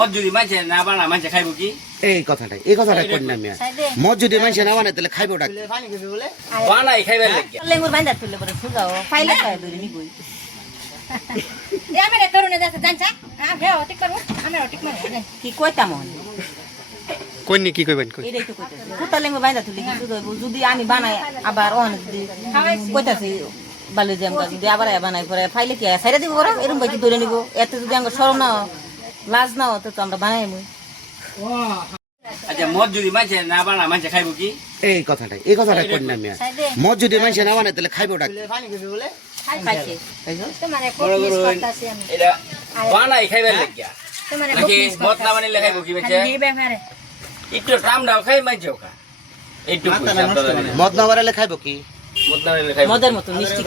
মদ যদি মানছে না বানা মানছে খাইবো কি? এই কথাটাই কই না মিয়া। মদ যদি মানুষে না বানায় তাহলে খাইবো ডাক। বানাই খাইবার লাগি। লেঙ্গুর বাইন্দা তুললে পরে সুগাও ফাইলে খাই ধরে নিবই। আমরা তরুণে যাচ্ছে জানছা আমরা ঠিক করব আমরা ঠিক মানে কি কইতাম হন কইনি কি কইবেন কই এটাই তো কইতাছি কুতা লেঙ্গুর বাইন্দা তুললে কি সুগাইব যদি আমি বানাই আবার অন যদি কইতাছি বালু জাম গাছ যদি আবার বানাই পরে ফাইলে কি ছাইরা দিব ওরা এরকম বাইকি ধরে নিব এত যদি আমরা শরম না লাজ না তো আমরা বানাইমু আচ্ছা মদ যদি মানছে না বানা মানছে খাইবো কি? এই কথাটাই কই না মিয়া। মদ যদি মানুষে না বানায় তাহলে খাইবো ডাক। খাইছে তোমারে বড় কোট বড় করতেছি আমি এটা বানাই খাইবার লাগি। তোমারে নাকি মদ না বানাইলে খাইবো কি বেচে? এই ব্যাপারে একটু টাম দাও খাই মানছেও খা। এইটুকু মদ না বানালে খাইবো কি? মদ না বানাইলে খাইবো মদের মতো মিষ্টি